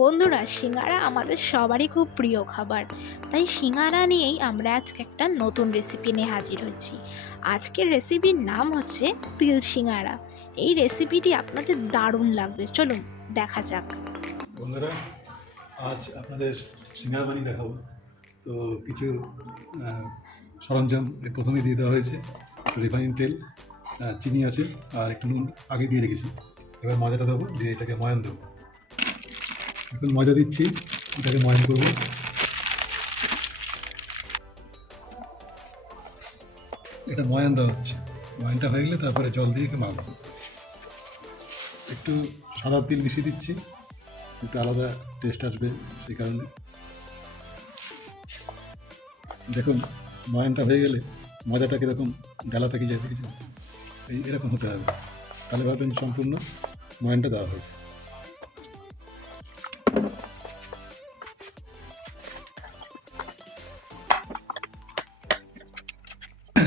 বন্ধুরা, সিঙ্গারা আমাদের সবারই খুব প্রিয় খাবার। তাই সিঙ্গারা নিয়েই আমরা আজকে একটা নতুন রেসিপি নিয়ে হাজির হচ্ছি। আজকের রেসিপির নাম হচ্ছে তিল সিঙ্গারা। এই রেসিপিটি আপনাদের দারুণ লাগবে, চলুন দেখা যাক। বন্ধুরা, আজ আপনাদের সিঙ্গারা বানিয়ে দেখাবো। তো কিছু সরঞ্জাম প্রথমে দিয়ে দেওয়া হয়েছে। রিফাইন তেল, চিনি আছে, আর একটু নুন আগে দিয়ে রেখেছি। এবার ময়দাটা দেবো, দিয়ে এটাকে ময়ান দেবো। এখন ময়দা দিচ্ছি, এটাকে ময়ান করবো। এটা ময়ান দেওয়া হচ্ছে। ময়ানটা হয়ে গেলে তারপরে জল দিয়ে মাখবো। একটু সাদা তিল মিশিয়ে দিচ্ছি, একটু আলাদা টেস্ট আসবে সেই কারণে। দেখুন, ময়ানটা হয়ে গেলে ময়দাটা কীরকম ডালা পেকে যায়, দেখেছেন? এরকম হতে হবে, তাহলে ভাববেন সম্পূর্ণ ময়ানটা দেওয়া হয়েছে।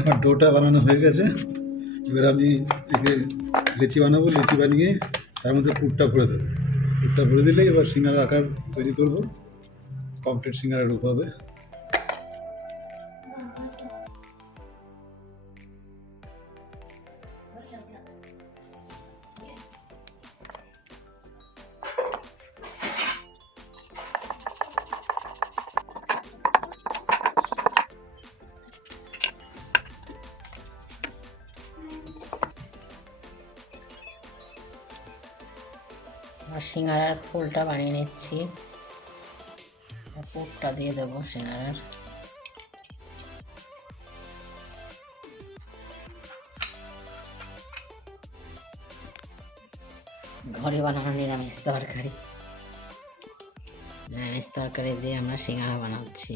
আমার ডোটা বানানো হয়ে গেছে। এবার আমি একে লেচি বানাবো। লেচি বানিয়ে তার মধ্যে পুরটা ভরে দেবো। পুরটা ভরে দিলে এবার সিঙ্গারা আকার তৈরি করবো। কমপ্লিট সিঙ্গারা রূপ হবে। আর সিঙ্গারার ফুলটা বানিয়ে নিচ্ছি। পুরটা দিয়ে দেবো সিঙ্গারার। ঘরে বানানো নিরামিষ তরকারি দিয়ে আমরা সিঙ্গারা বানাচ্ছি।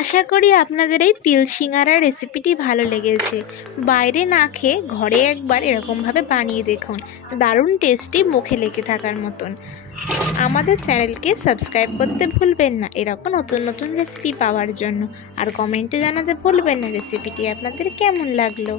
আশা করি আপনাদের এই তিল সিঙ্গারা রেসিপিটি ভালো লেগেছে। বাইরে না খেয়ে ঘরে একবার এরকমভাবে বানিয়ে দেখুন, দারুণ টেস্টি, মুখে লেগে থাকার মতন। আমাদের চ্যানেলকে সাবস্ক্রাইব করতে ভুলবেন না এরকম নতুন নতুন রেসিপি পাওয়ার জন্য। আর কমেন্টে জানাতে ভুলবেন না রেসিপিটি আপনাদের কেমন লাগলো।